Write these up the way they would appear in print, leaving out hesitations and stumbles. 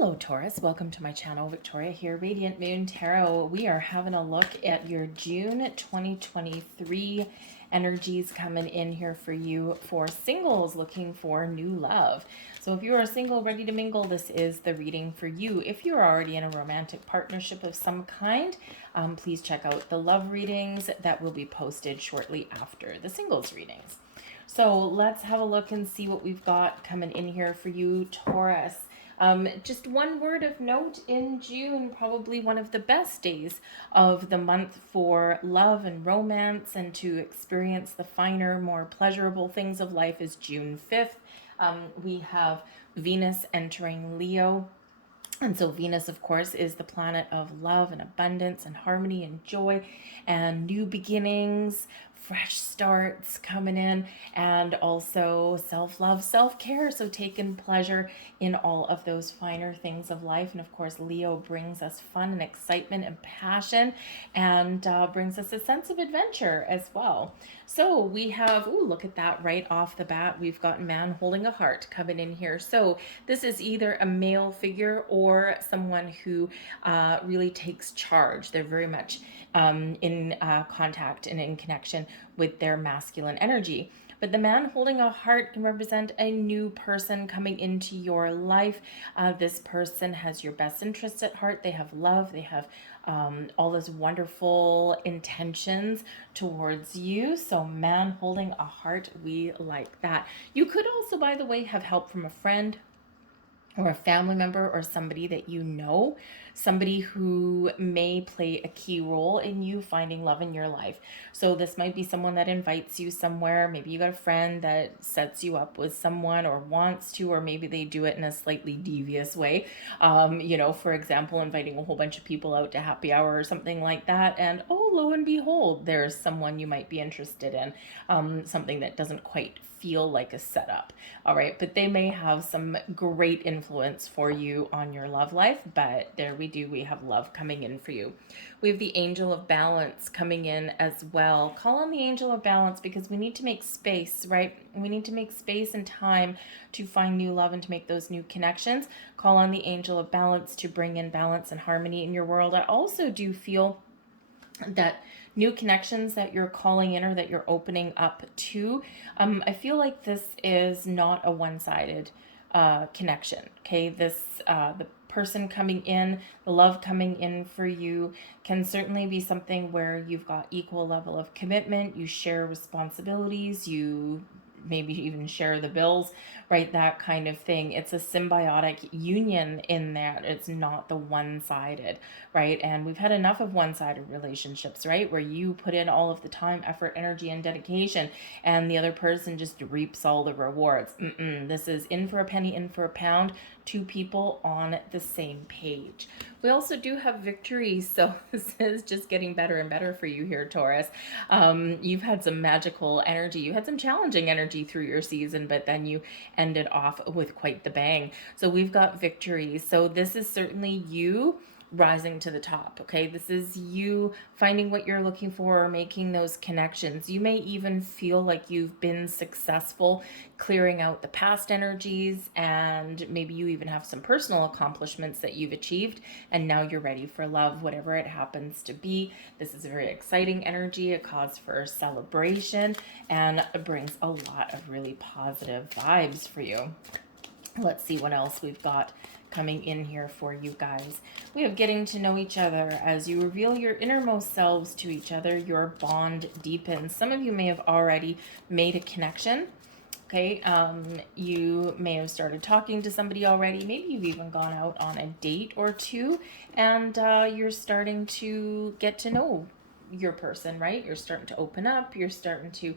Hello Taurus, welcome to my channel. Victoria here, Radiant Moon Tarot. We are having a look at your June 2023 energies coming in here for you for singles looking for new love. So if you are single, ready to mingle, this is the reading for you. If you're already in a romantic partnership of some kind, please check out the love readings that will be posted shortly after the singles readings. So let's have a look and see what we've got coming in here for you, Taurus. Just one word of note, in June, probably one of the best days of the month for love and romance and to experience the finer, more pleasurable things of life is June 5th. We have Venus entering Leo. And so Venus, of course, is the planet of love and abundance and harmony and joy and new beginnings, fresh starts coming in, and also self-love, self-care. So taking pleasure in all of those finer things of life. And of course, Leo brings us fun and excitement and passion and brings us a sense of adventure as well. So we have, ooh, look at that right off the bat. We've got man holding a heart coming in here. So this is either a male figure or someone who really takes charge. They're very much in contact and in connection with their masculine energy. But the man holding a heart can represent a new person coming into your life. This person has your best interests at heart. They have love. They have all those wonderful intentions towards you. So man holding a heart, we like that. You could also, by the way, have help from a friend or a family member or somebody that you know, somebody who may play a key role in you finding love in your life. So this might be someone that invites you somewhere. Maybe you got a friend that sets you up with someone or wants to, or maybe they do it in a slightly devious way. For example, inviting a whole bunch of people out to happy hour or something like that. And oh, lo and behold, there's someone you might be interested in, something that doesn't quite feel like a setup. All right, but they may have some great influence for you on your love life. But there we have love coming in for you. We have the angel of balance coming in as well. Call on the angel of balance because we need to make space, right? We need to make space and time to find new love and to make those new connections. Call on the angel of balance to bring in balance and harmony in your world. I also do feel that new connections that you're calling in or that you're opening up to, I feel like this is not a one-sided connection. Okay, the person coming in, the love coming in for you can certainly be something where you've got equal level of commitment, you share responsibilities, you maybe even share the bills, right? That kind of thing. It's a symbiotic union in that it's not the one-sided, right? And we've had enough of one-sided relationships, right? Where you put in all of the time, effort, energy, and dedication, and the other person just reaps all the rewards. This is in for a penny, in for a pound, two people on the same page. We also do have victories, so this is just getting better and better for you here, Taurus. You've had some magical energy. You had some challenging energy through your season, but then you ended off with quite the bang. So we've got victories. So this is certainly you rising to the top. Okay, this is you finding what you're looking for or making those connections. You may even feel like you've been successful clearing out the past energies, and maybe you even have some personal accomplishments that you've achieved, and now you're ready for love, whatever it happens to be. This is a very exciting energy, a cause for celebration, and it brings a lot of really positive vibes for you. Let's see what else we've got coming in here for you guys. We have getting to know each other. As you reveal your innermost selves to each other, your bond deepens. Some of you may have already made a connection. Okay, you may have started talking to somebody already. Maybe you've even gone out on a date or two, and you're starting to get to know your person, right? You're starting to open up. You're starting to,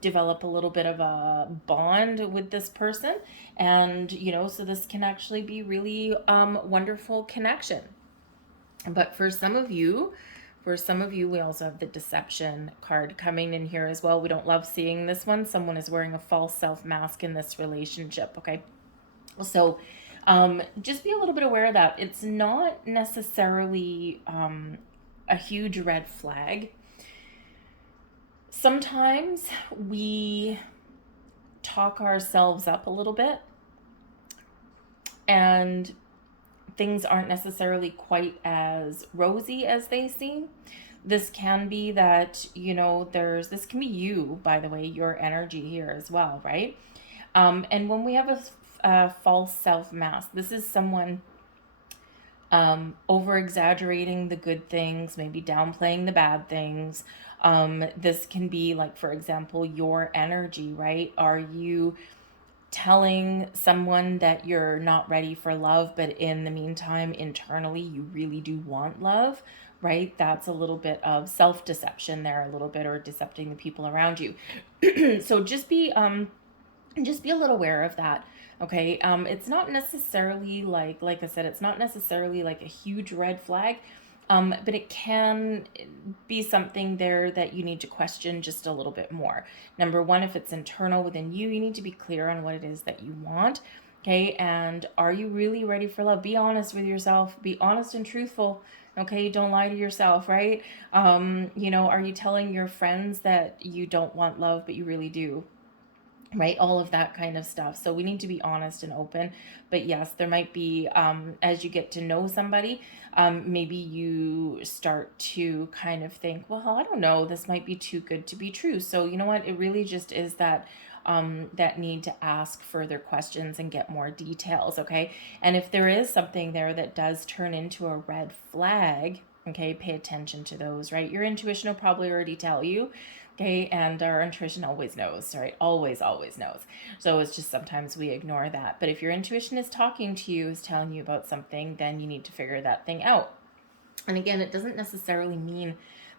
develop a little bit of a bond with this person, and so this can actually be really wonderful connection. But for some of you, we also have the deception card coming in here as well. We don't love seeing this one. Someone is wearing a false self mask in this relationship. Okay, so just be a little bit aware of that. It's not necessarily a huge red flag. Sometimes we talk ourselves up a little bit and things aren't necessarily quite as rosy as they seem. This can be that, this can be you, by the way, your energy here as well, right? And when we have a false self mask, this is someone over exaggerating the good things, maybe downplaying the bad things. This can be like, for example, your energy, right? Are you telling someone that you're not ready for love, but in the meantime, internally, you really do want love, right? That's a little bit of self-deception there, a little bit, or decepting the people around you. So just be a little aware of that. Okay. It's not necessarily like I said, it's not necessarily like a huge red flag. But it can be something there that you need to question just a little bit more. Number one, if it's internal within you, you need to be clear on what it is that you want. Okay. And are you really ready for love? Be honest with yourself. Be honest and truthful. Okay. Don't lie to yourself, right? Are you telling your friends that you don't want love, but you really do? Right, all of that kind of stuff. So we need to be honest and open. But yes, there might be, as you get to know somebody, maybe you start to kind of think, well, I don't know, this might be too good to be true. So you know what, it really just is that that need to ask further questions and get more details. Okay. And if there is something there that does turn into a red flag, okay, pay attention to those, right? Your intuition will probably already tell you. Okay, and our intuition always knows, right? Always, always knows. So it's just sometimes we ignore that. But if your intuition is talking to you, is telling you about something, then you need to figure that thing out. And again, it doesn't necessarily mean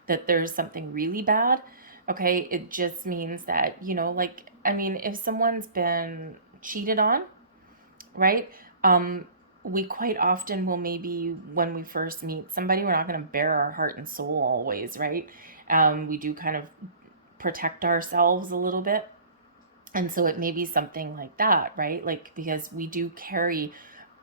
that there's something really bad. Okay, it just means that, if someone's been cheated on, right? We quite often will, maybe when we first meet somebody, we're not going to bare our heart and soul always, right? We do kind of protect ourselves a little bit. And so it may be something like that, right? Like, because we do carry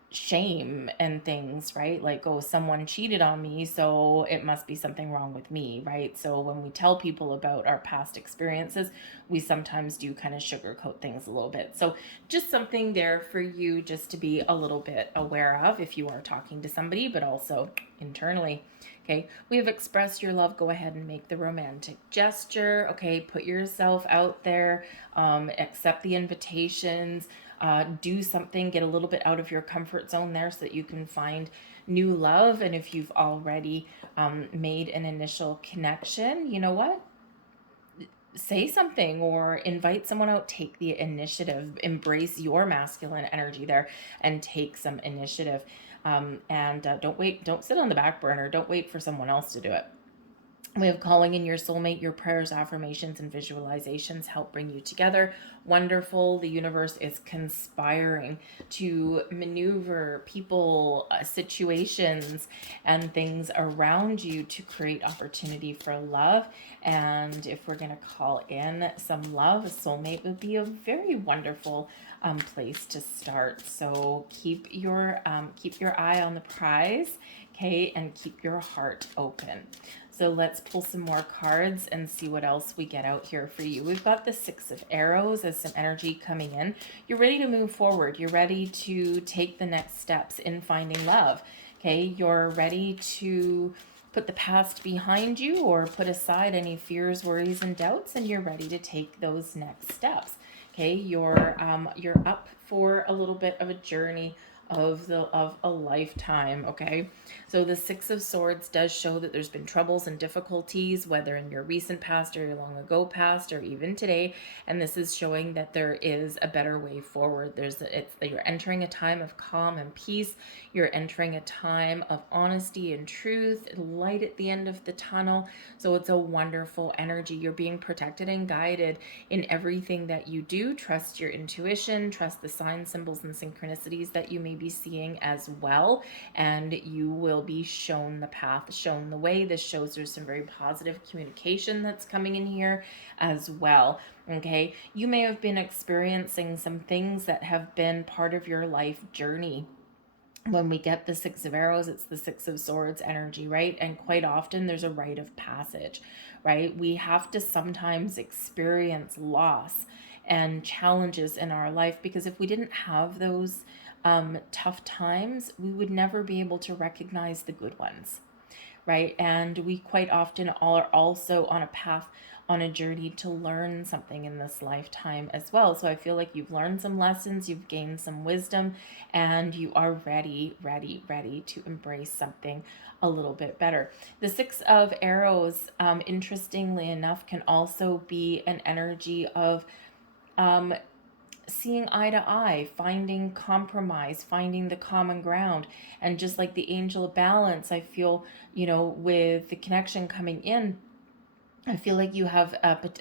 shame and things, right? Like, oh, someone cheated on me, so it must be something wrong with me, right? So when we tell people about our past experiences, we sometimes do kind of sugarcoat things a little bit. So just something there for you just to be a little bit aware of if you are talking to somebody, but also internally. Okay, we have expressed your love. Go ahead and make the romantic gesture. Okay, put yourself out there, accept the invitations, do something, get a little bit out of your comfort zone there so that you can find new love. And if you've already made an initial connection, you know what? Say something or invite someone out. Take the initiative, embrace your masculine energy there, and take some initiative. And don't sit on the back burner. Don't wait for someone else to do it. We have calling in your soulmate. Your prayers, affirmations, and visualizations help bring you together. Wonderful. The universe is conspiring to maneuver people, situations, and things around you to create opportunity for love. And if we're going to call in some love, a soulmate would be a very wonderful place to start. So keep your eye on the prize, okay, and keep your heart open. So let's pull some more cards and see what else we get out here for you. We've got the Six of Arrows as some energy coming in. You're ready to move forward. You're ready to take the next steps in finding love. Okay, you're ready to put the past behind you or put aside any fears, worries, and doubts, and you're ready to take those next steps. Okay, you're up for a little bit of a journey of a lifetime. Okay, so the Six of Swords does show that there's been troubles and difficulties, whether in your recent past or your long ago past or even today, and this is showing that there is a better way forward. You're entering a time of calm and peace. You're entering a time of honesty and truth, light at the end of the tunnel. So it's a wonderful energy. You're being protected and guided in everything that you do. Trust your intuition, trust the signs, symbols, and synchronicities that you may be seeing as well, and you will be shown the path, shown the way. This shows there's some very positive communication that's coming in here as well. Okay, you may have been experiencing some things that have been part of your life journey. When we get the Six of Arrows, it's the Six of Swords energy, right? And quite often there's a rite of passage, right? We have to sometimes experience loss and challenges in our life, because if we didn't have those tough times, we would never be able to recognize the good ones, right? And we quite often all are also on a path, on a journey to learn something in this lifetime as well. So I feel like you've learned some lessons, you've gained some wisdom, and you are ready to embrace something a little bit better. The Six of Arrows, interestingly enough, can also be an energy of um, seeing eye to eye, finding compromise, finding the common ground. And just like the angel of balance, I feel, with the connection coming in, I feel like you have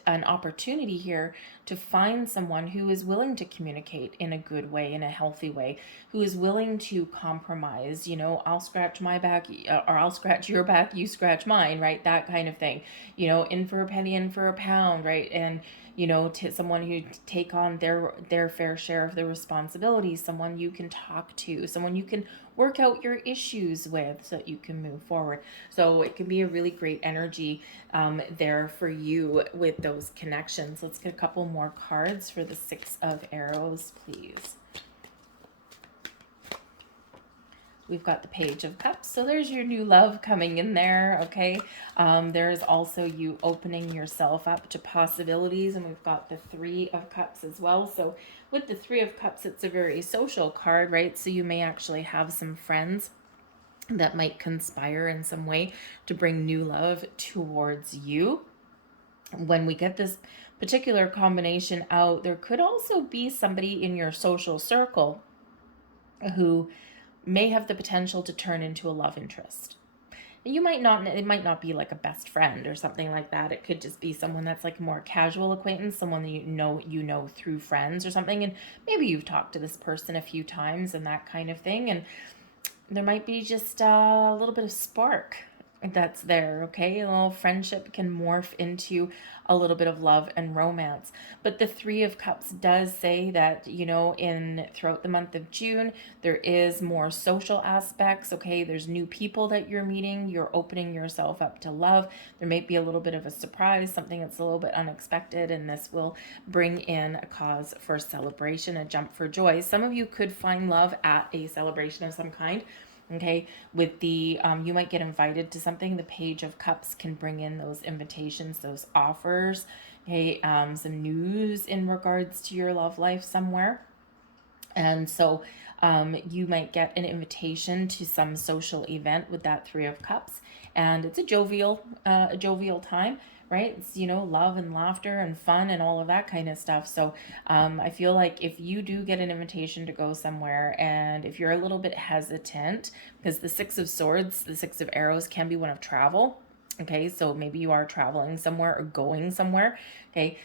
an opportunity here to find someone who is willing to communicate in a good way, in a healthy way, who is willing to compromise. I'll scratch my back, or I'll scratch your back, you scratch mine, right? That kind of thing. In for a penny, in for a pound, right? And someone who take on their fair share of the responsibilities, someone you can talk to, someone you can work out your issues with so that you can move forward. So it can be a really great energy there for you with those connections. Let's get a couple more cards for the Six of Arrows, please. We've got the Page of Cups. So there's your new love coming in there, okay? There's also you opening yourself up to possibilities. And we've got the Three of Cups as well. So with the Three of Cups, it's a very social card, right? So you may actually have some friends that might conspire in some way to bring new love towards you. When we get this particular combination out, there could also be somebody in your social circle who may have the potential to turn into a love interest. You might not, it might not be like a best friend or something like that. It could just be someone that's like a more casual acquaintance, someone that you know through friends or something. And maybe you've talked to this person a few times and that kind of thing. And there might be just a little bit of spark that's there, okay? A little friendship can morph into a little bit of love and romance. But the Three of Cups does say that, throughout the month of June, there is more social aspects, okay? There's new people that you're meeting. You're opening yourself up to love. There may be a little bit of a surprise, something that's a little bit unexpected, and this will bring in a cause for celebration, a jump for joy. Some of you could find love at a celebration of some kind. Okay, with the you might get invited to something. The Page of Cups can bring in those invitations, those offers, okay, some news in regards to your love life somewhere. And so you might get an invitation to some social event with that Three of Cups, and it's a jovial time, right? It's, love and laughter and fun and all of that kind of stuff. So I feel like if you do get an invitation to go somewhere, and if you're a little bit hesitant, because the Six of Swords, the Six of Arrows can be one of travel. Okay, so maybe you are traveling somewhere or going somewhere. Okay,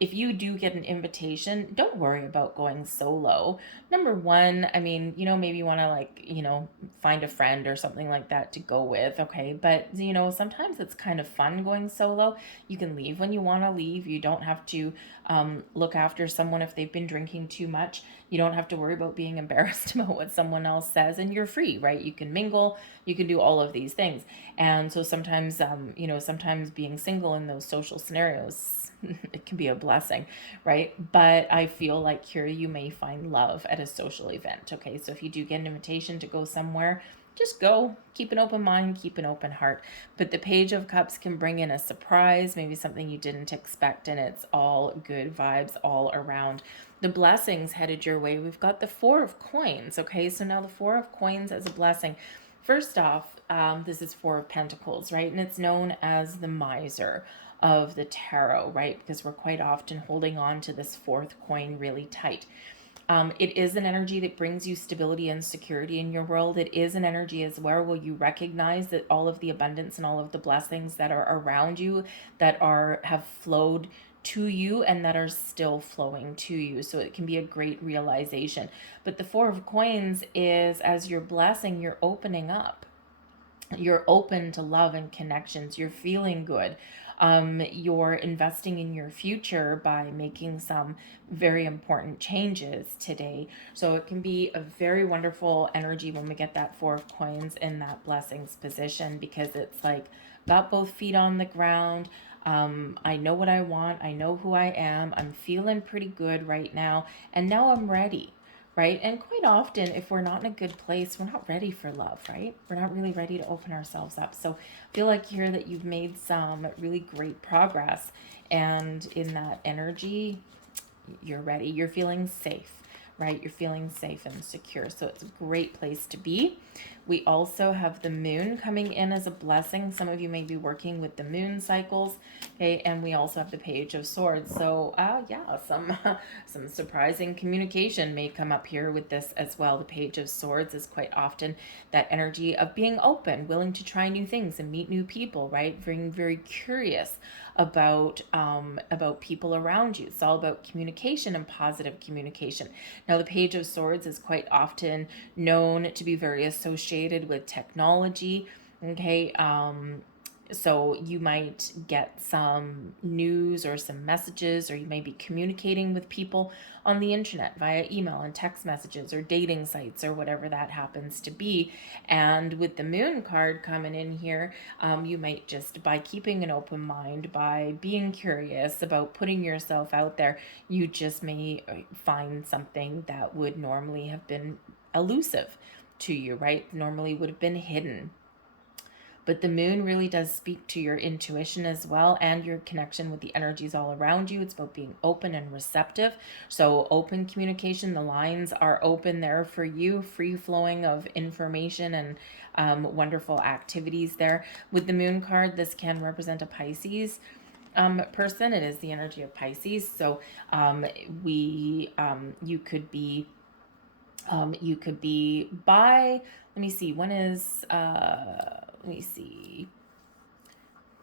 if you do get an invitation, don't worry about going solo. Number one, I mean, maybe you want to find a friend or something like that to go with, okay? But, sometimes it's kind of fun going solo. You can leave when you want to leave. You don't have to look after someone if they've been drinking too much. You don't have to worry about being embarrassed about what someone else says, and you're free, right? You can mingle, you can do all of these things. And so sometimes, sometimes being single in those social scenarios, it can be a blessing, right? But I feel like here you may find love at a social event, okay? So if you do get an invitation to go somewhere, just go. Keep an open mind, keep an open heart. But the Page of Cups can bring in a surprise, maybe something you didn't expect, and it's all good vibes all around. The blessings headed your way. We've got the Four of Coins, okay? So now the Four of Coins as a blessing. First off, this is Four of Pentacles, right? And it's known as the miser of the tarot, right? Because we're quite often holding on to this fourth coin really tight. It is an energy that brings you stability and security in your world. It is an energy as well where you recognize that all of the abundance and all of the blessings that are around you, that have flowed to you and that are still flowing to you. So it can be a great realization. But the Four of Coins is, as your blessing, you're opening up. You're open to love and connections. You're feeling good. You're investing in your future by making some very important changes today. So it can be a very wonderful energy when we get that Four of Coins in that blessings position, because it's like, got both feet on the ground. I know what I want. I know who I am. I'm feeling pretty good right now. And now I'm ready. right? And quite often, if we're not in a good place, we're not ready for love, right? We're not really ready to open ourselves up. So I feel like here that you've made some really great progress, and in that energy, you're ready. You're feeling safe, right? You're feeling safe and secure. So it's a great place to be. We also have the moon coming in as a blessing. Some of you may be working with the moon cycles. Okay, and we also have the page of swords. So yeah, some surprising communication may come up here with this as well. The page of swords is quite often that energy of being open, willing to try new things and meet new people, right? Being very curious about people around you. It's all about communication and positive communication. Now, the page of swords is quite often known to be very associated with technology. Okay, so you might get some news or some messages, or you may be communicating with people on the internet via email and text messages or dating sites or whatever that happens to be. And with the moon card coming in here, you might just, by keeping an open mind, by being curious about putting yourself out there, you just may find something that would normally have been elusive to you, right? Normally would have been hidden. But the moon really does speak to your intuition as well, and your connection with the energies all around you. It's about being open and receptive. So open communication, the lines are open there for you, free flowing of information and wonderful activities there. With the moon card, this can represent a Pisces person. It is the energy of Pisces. So you could be by, let me see, when is let me see.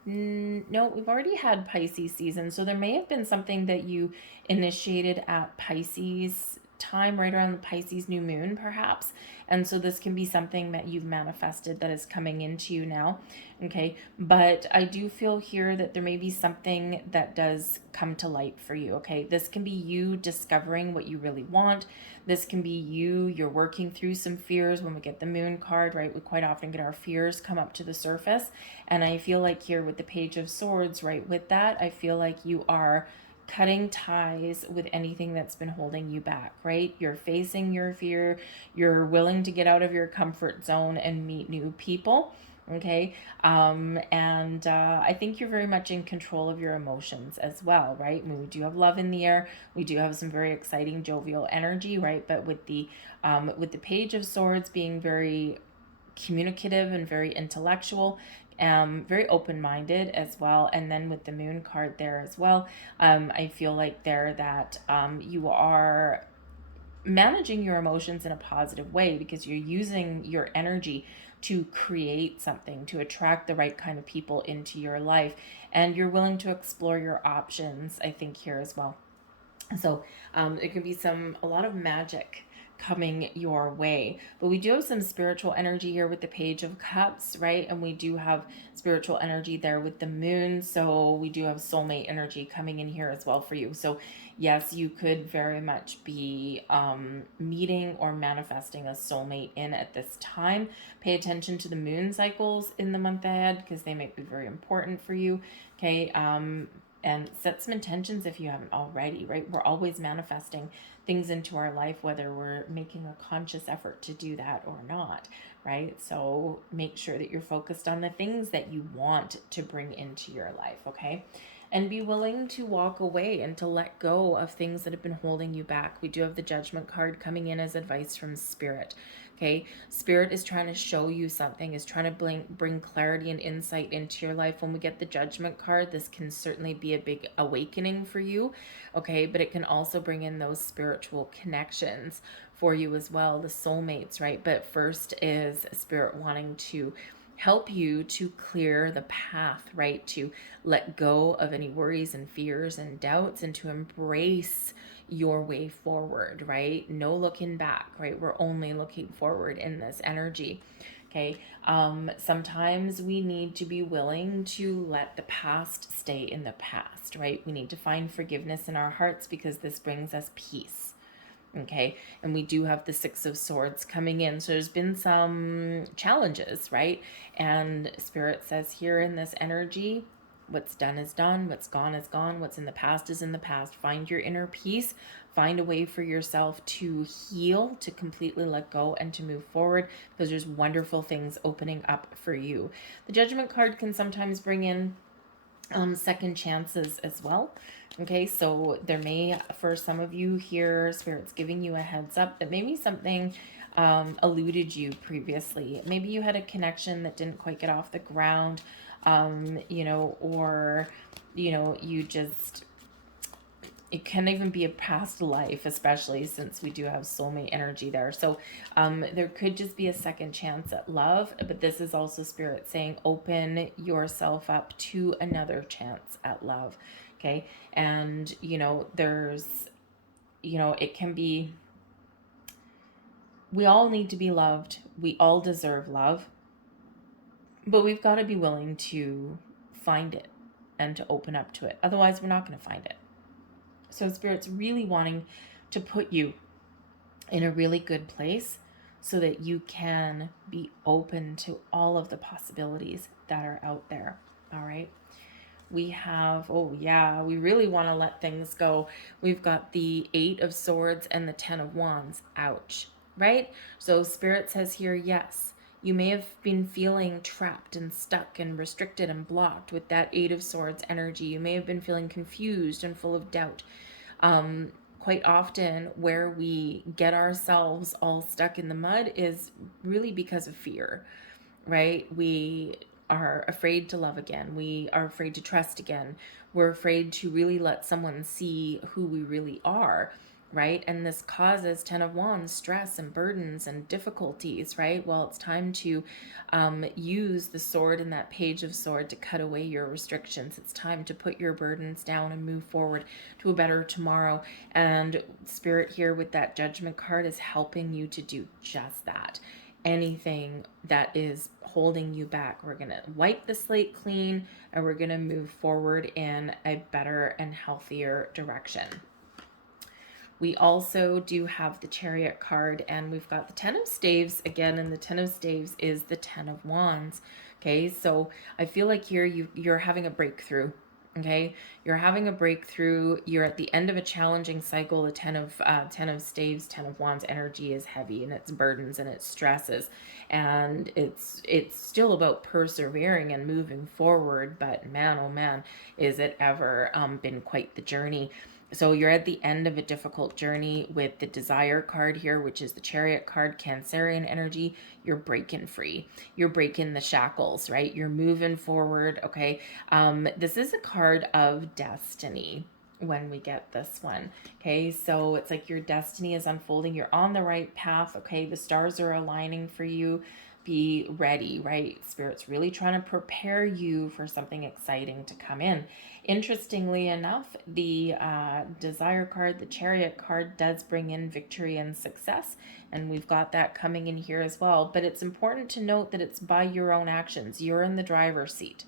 No, we've already had Pisces season. So there may have been something that you initiated at Pisces time, right around the Pisces new moon, perhaps. And so this can be something that you've manifested that is coming into you now. Okay. But I do feel here that there may be something that does come to light for you. Okay. This can be you discovering what you really want. This can be you're working through some fears. When we get the moon card, right, we quite often get our fears come up to the surface. And I feel like here with the page of swords, right, with that, I feel like you are cutting ties with anything that's been holding you back, right? You're facing your fear. You're willing to get out of your comfort zone and meet new people. Okay. I think you're very much in control of your emotions as well, right? I mean, we do have love in the air. We do have some very exciting, jovial energy, right? But with the page of swords being very communicative and very intellectual, very open-minded as well, and then with the moon card there as well, I feel like there that you are managing your emotions in a positive way, because you're using your energy to create something, to attract the right kind of people into your life, and you're willing to explore your options, I think, here as well. So it can be a lot of magic coming your way. But we do have some spiritual energy here with the page of cups, right? And we do have spiritual energy there with the moon. So we do have soulmate energy coming in here as well for you. So yes, you could very much be meeting or manifesting a soulmate in at this time. Pay attention to the moon cycles in the month ahead, because they might be very important for you. Okay. And set some intentions if you haven't already, right? We're always manifesting things into our life, whether we're making a conscious effort to do that or not, right? So make sure that you're focused on the things that you want to bring into your life, okay? And be willing to walk away and to let go of things that have been holding you back. We do have the Judgment card coming in as advice from Spirit. Okay, Spirit is trying to show you something, is trying to bring clarity and insight into your life. When we get the Judgment card, this can certainly be a big awakening for you, okay? But it can also bring in those spiritual connections for you as well, the soulmates, right? But first is Spirit wanting to help you to clear the path, right? To let go of any worries and fears and doubts, and to embrace your way forward, right? No looking back, right? We're only looking forward in this energy. Okay. Sometimes we need to be willing to let the past stay in the past, right? We need to find forgiveness in our hearts, because this brings us peace. Okay. And we do have the Six of Swords coming in. So there's been some challenges, right? And Spirit says here in this energy, What's done is done. What's gone is gone. What's in the past is in the past. Find your inner peace. Find a way for yourself to heal, to completely let go, and to move forward, because there's wonderful things opening up for you. The Judgment card can sometimes bring in second chances as well. Okay, so there may, for some of you here, Spirit's giving you a heads up that maybe something eluded you previously. Maybe you had a connection that didn't quite get off the ground, or, you just, it can even be a past life, especially since we do have soulmate energy there. So there could just be a second chance at love, but this is also Spirit saying open yourself up to another chance at love. Okay. And, there's, it can be, we all need to be loved. We all deserve love, but we've got to be willing to find it and to open up to it. Otherwise, we're not going to find it. So Spirit's really wanting to put you in a really good place so that you can be open to all of the possibilities that are out there. All right. We have, we really want to let things go. We've got the 8 of Swords and the 10 of Wands. Ouch. Right? So Spirit says here, yes, you may have been feeling trapped and stuck and restricted and blocked with that 8 of Swords energy. You may have been feeling confused and full of doubt. Quite often where we get ourselves all stuck in the mud is really because of fear, right? We are afraid to love again. We are afraid to trust again. We're afraid to really let someone see who we really are, right? And this causes 10 of Wands stress and burdens and difficulties, right? Well, it's time to use the sword and that page of sword to cut away your restrictions. It's time to put your burdens down and move forward to a better tomorrow. And Spirit here with that Judgment card is helping you to do just that. Anything that is holding you back, we're going to wipe the slate clean and we're going to move forward in a better and healthier direction. We also do have the Chariot card, and we've got the 10 of Staves again, and the 10 of Staves is the 10 of Wands. Okay, so I feel like here you're having a breakthrough. Okay, you're having a breakthrough. You're at the end of a challenging cycle. The 10 of Staves, 10 of Wands energy is heavy, and it's burdens and it's stresses, and it's still about persevering and moving forward. But man, oh man, is it ever been quite the journey. So you're at the end of a difficult journey with the Desire card here, which is the Chariot card, Cancerian energy. You're breaking free. You're breaking the shackles, right? You're moving forward, okay? This is a card of destiny when we get this one, okay? So it's like your destiny is unfolding. You're on the right path, okay? The stars are aligning for you. Be ready, right? Spirit's really trying to prepare you for something exciting to come in. Interestingly enough, the Desire card, the Chariot card, does bring in victory and success, and we've got that coming in here as well. But it's important to note that it's by your own actions. You're in the driver's seat,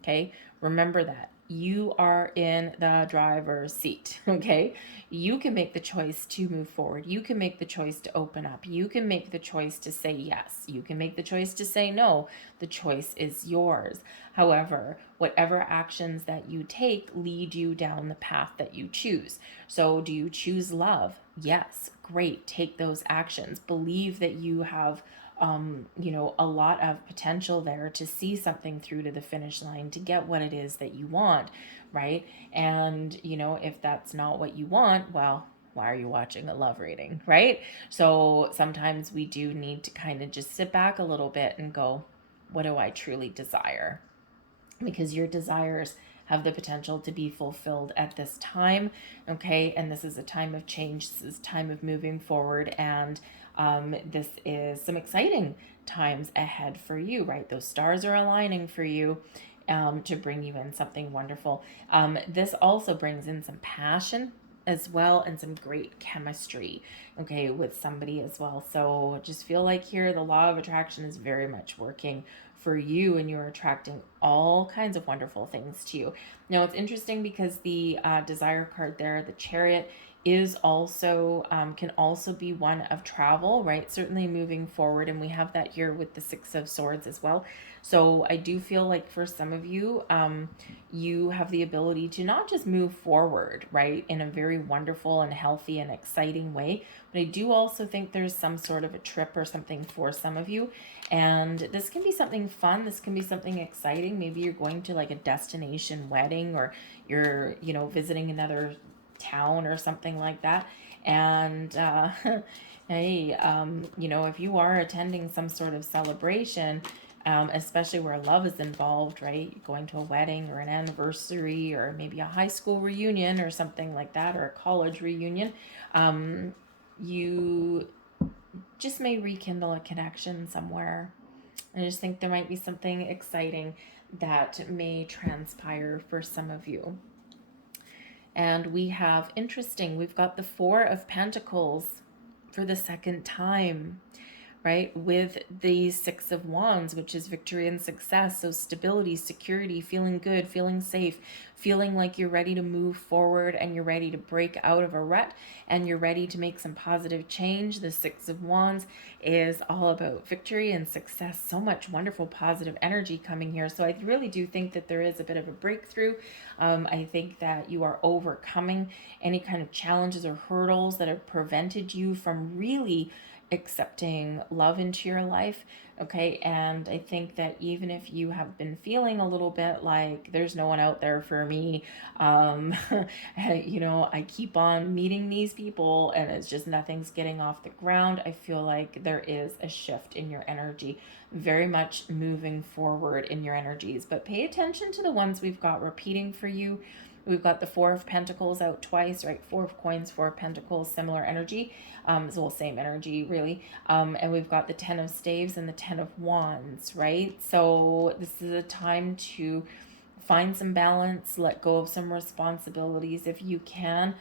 okay? Remember that. You are in the driver's seat, okay? You can make the choice to move forward. You can make the choice to open up. You can make the choice to say yes. You can make the choice to say no. The choice is yours. However, whatever actions that you take lead you down the path that you choose. So do you choose love? Yes, great. Take those actions. Believe that you have a lot of potential there to see something through to the finish line, to get what it is that you want, right? And, if that's not what you want, well, why are you watching a love reading, right? So sometimes we do need to kind of just sit back a little bit and go, what do I truly desire? Because your desires have the potential to be fulfilled at this time, okay? And this is a time of change. This is a time of moving forward, and this is some exciting times ahead for you, right? Those stars are aligning for you to bring you in something wonderful. This also brings in some passion as well, and some great chemistry, okay, with somebody as well. So just feel like here the law of attraction is very much working for you, and you're attracting all kinds of wonderful things to you. Now it's interesting because the Desire card there, the Chariot, is also, can also be one of travel, right? Certainly moving forward. And we have that here with the Six of Swords as well. So I do feel like for some of you, you have the ability to not just move forward, right, in a very wonderful and healthy and exciting way, but I do also think there's some sort of a trip or something for some of you. And this can be something fun. This can be something exciting. Maybe you're going to like a destination wedding, or you're, visiting another town or something like that. And hey, if you are attending some sort of celebration, especially where love is involved, right? Going to a wedding or an anniversary, or maybe a high school reunion or something like that, or a college reunion, you just may rekindle a connection somewhere. I just think there might be something exciting that may transpire for some of you. And we have, we've got the Four of Pentacles for the second time, right? With the Six of Wands, which is victory and success. So stability, security, feeling good, feeling safe, feeling like you're ready to move forward and you're ready to break out of a rut and you're ready to make some positive change. The Six of Wands is all about victory and success. So much wonderful positive energy coming here. So I really do think that there is a bit of a breakthrough. I think that you are overcoming any kind of challenges or hurdles that have prevented you from really accepting love into your life. Okay. And I think that even if you have been feeling a little bit like there's no one out there for me, I keep on meeting these people and it's just nothing's getting off the ground. I feel like there is a shift in your energy, very much moving forward in your energies. But pay attention to the ones we've got repeating for you. We've got the Four of Pentacles out twice, right? Four of Coins, Four of Pentacles, similar energy. So same energy, really. And we've got the Ten of Staves and the Ten of Wands, right? So this is a time to find some balance, let go of some responsibilities if you can.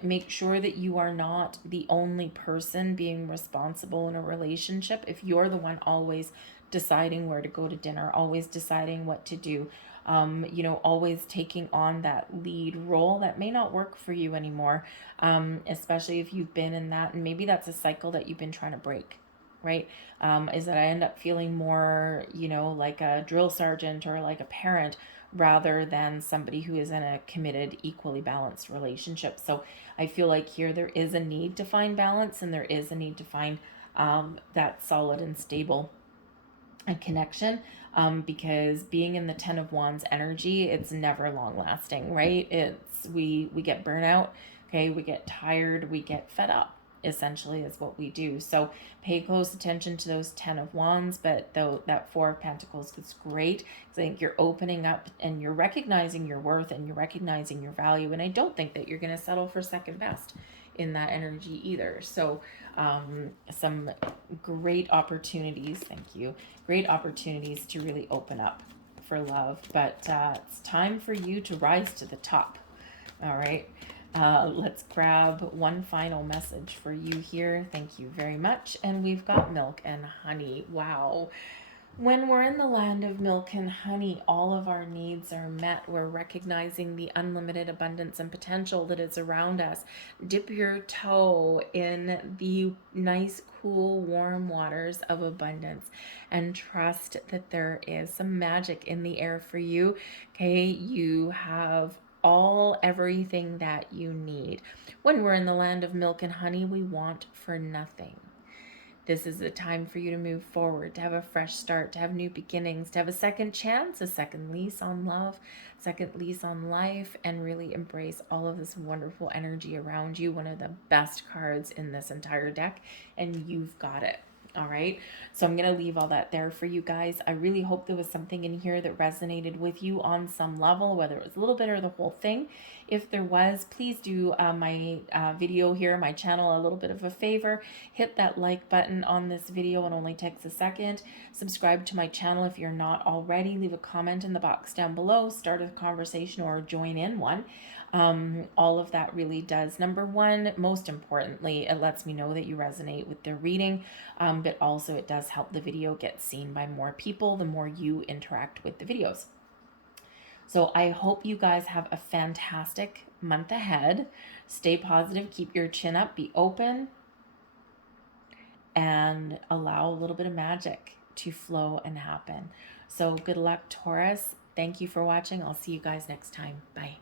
Make sure that you are not the only person being responsible in a relationship. If you're the one always deciding where to go to dinner, always deciding what to do, always taking on that lead role, that may not work for you anymore, especially if you've been in that, and maybe that's a cycle that you've been trying to break, right? Is that I end up feeling more, like a drill sergeant or like a parent rather than somebody who is in a committed, equally balanced relationship. So I feel like here there is a need to find balance, and there is a need to find that solid and stable a connection, because being in the Ten of Wands energy, it's never long lasting, right? It's we get burnout, okay, we get tired, we get fed up, essentially is what we do. So pay close attention to those Ten of Wands, but though that Four of Pentacles is great, because I think you're opening up and you're recognizing your worth and you're recognizing your value, and I don't think that you're going to settle for second best in that energy either. So some great opportunities, thank you, great opportunities to really open up for love, but it's time for you to rise to the top. All right, let's grab one final message for you here. Thank you very much. And we've got milk and honey. Wow. When we're in the land of milk and honey, all of our needs are met. We're recognizing the unlimited abundance and potential that is around us. Dip your toe in the nice, cool, warm waters of abundance and trust that there is some magic in the air for you. Okay, you have everything that you need. When we're in the land of milk and honey, we want for nothing. This is the time for you to move forward, to have a fresh start, to have new beginnings, to have a second chance, a second lease on love, second lease on life, and really embrace all of this wonderful energy around you. One of the best cards in this entire deck, and you've got it. All right, so I'm going to leave all that there for you guys. I really hope there was something in here that resonated with you on some level, whether it was a little bit or the whole thing. If there was, please do my video here, my channel, a little bit of a favor. Hit that like button on this video. It only takes a second. Subscribe to my channel if you're not already. Leave a comment in the box down below. Start a conversation or join in one. All of that really does. Number one, most importantly, it lets me know that you resonate with the reading, but also it does help the video get seen by more people the more you interact with the videos. So I hope you guys have a fantastic month ahead. Stay positive, keep your chin up, be open, and allow a little bit of magic to flow and happen. So good luck, Taurus. Thank you for watching. I'll see you guys next time. Bye.